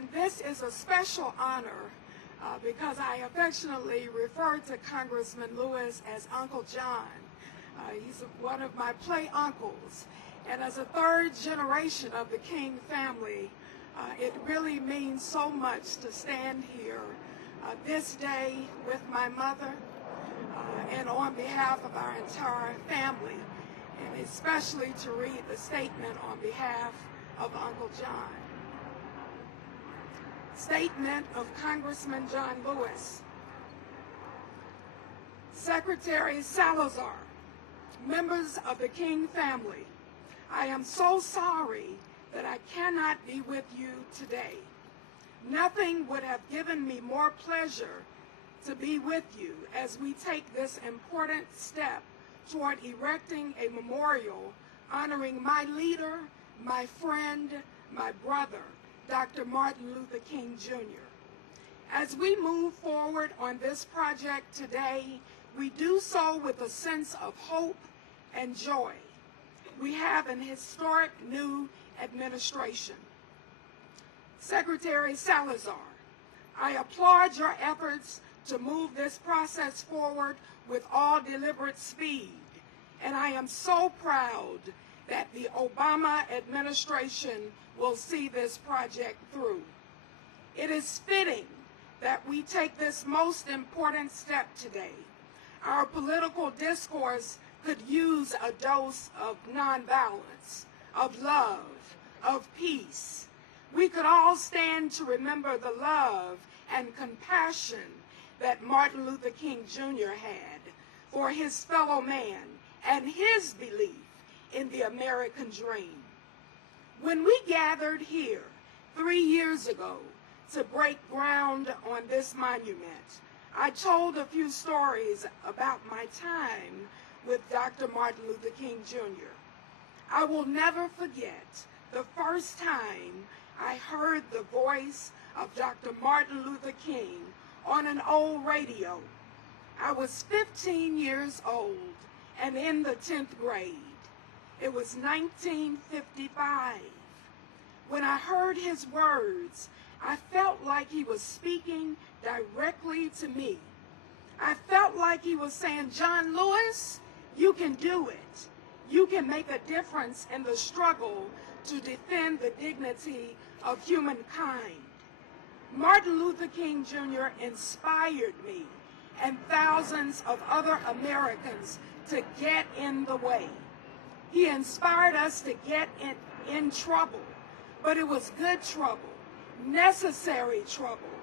And this is a special honor because I affectionately refer to Congressman Lewis as Uncle John. He's one of my play uncles. And as a third generation of the King family, it really means so much to stand here this day with my mother and on behalf of our entire family, and especially to read the statement on behalf of Uncle John. Statement of Congressman John Lewis. Secretary Salazar, members of the King family, I am so sorry that I cannot be with you today. Nothing would have given me more pleasure to be with you as we take this important step toward erecting a memorial honoring my leader, my friend, my brother, Dr. Martin Luther King Jr. As we move forward on this project today, we do so with a sense of hope and joy. We have an historic new administration. Secretary Salazar, I applaud your efforts to move this process forward with all deliberate speed, and I am so proud that the Obama administration will see this project through. It is fitting that we take this most important step today. Our political discourse could use a dose of nonviolence, of love, of peace. We could all stand to remember the love and compassion that Martin Luther King Jr. had for his fellow man and his belief in the American dream. When we gathered here 3 years ago to break ground on this monument, I told a few stories about my time with Dr. Martin Luther King Jr. I will never forget the first time I heard the voice of Dr. Martin Luther King on an old radio. I was 15 years old and in the 10th grade. It was 1955. When I heard his words, I felt like he was speaking directly to me. I felt like he was saying, John Lewis, you can do it. You can make a difference in the struggle to defend the dignity of humankind. Martin Luther King Jr. inspired me and thousands of other Americans to get in the way. He inspired us to get in trouble, but it was good trouble, necessary trouble.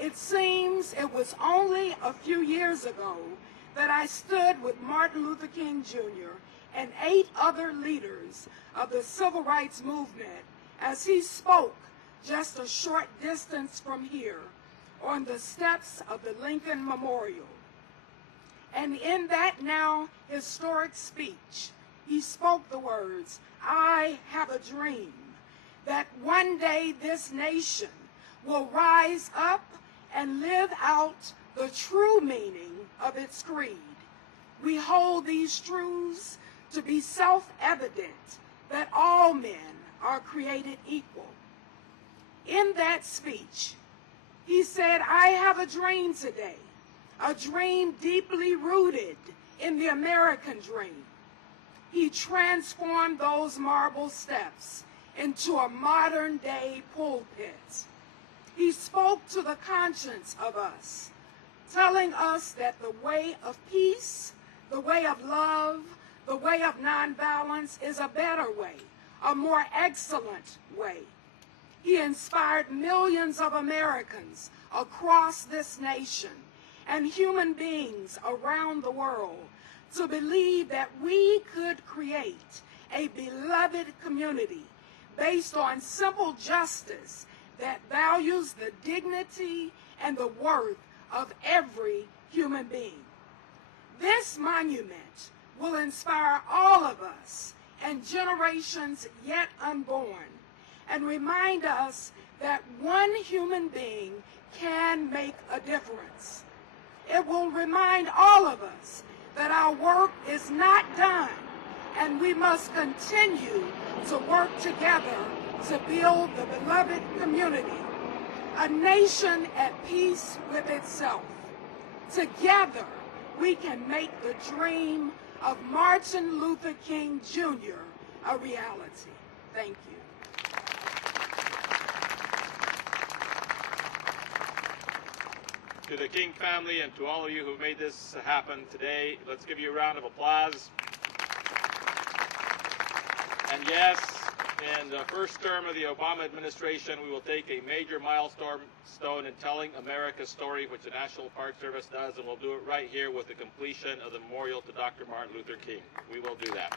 It seems it was only a few years ago that I stood with Martin Luther King Jr. and 8 other leaders of the civil rights movement as he spoke just a short distance from here on the steps of the Lincoln Memorial. And in that now historic speech, he spoke the words, I have a dream that one day this nation will rise up and live out the true meaning of its creed. We hold these truths to be self-evident that all men are created equal. In that speech, he said, I have a dream today, a dream deeply rooted in the American dream. He transformed those marble steps into a modern-day pulpit. He spoke to the conscience of us, telling us that the way of peace, the way of love, the way of nonviolence is a better way, a more excellent way. He inspired millions of Americans across this nation and human beings around the world to believe that we could create a beloved community based on simple justice that values the dignity and the worth of every human being. This monument will inspire all of us and generations yet unborn and remind us that one human being can make a difference. It will remind all of us that our work is not done and we must continue to work together to build the beloved community, a nation at peace with itself. Together, we can make the dream of Martin Luther King Jr. a reality. Thank you. To the King family and to all of you who made this happen today, let's give you a round of applause. And yes, in the first term of the Obama administration, we will take a major milestone in telling America's story, which the National Park Service does, and we'll do it right here with the completion of the memorial to Dr. Martin Luther King. We will do that.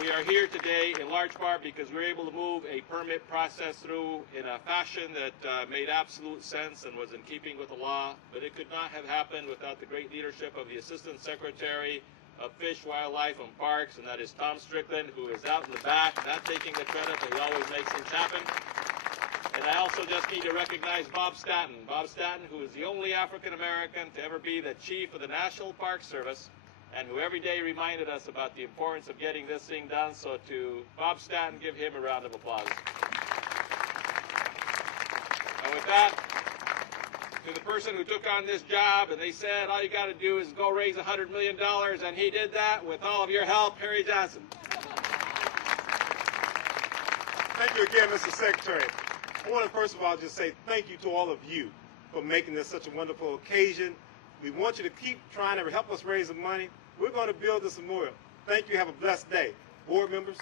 We are here today in large part because we were able to move a permit process through in a fashion that made absolute sense and was in keeping with the law, but it could not have happened without the great leadership of the Assistant Secretary of Fish, Wildlife, and Parks, and that is Tom Strickland, who is out in the back, not taking the credit, but he always makes things happen. And I also just need to recognize Bob Stanton. Bob Stanton, who is the only African-American to ever be the chief of the National Park Service, and who every day reminded us about the importance of getting this thing done. So to Bob Stanton, give him a round of applause. And with that, to the person who took on this job and they said all you got to do is go raise $100 million, and he did that with all of your help, Harry Johnson. Thank you again, Mr. Secretary. I want to first of all just say thank you to all of you for making this such a wonderful occasion. We want you to keep trying to help us raise the money. We're going to build this memorial. Thank you. Have a blessed day. Board members.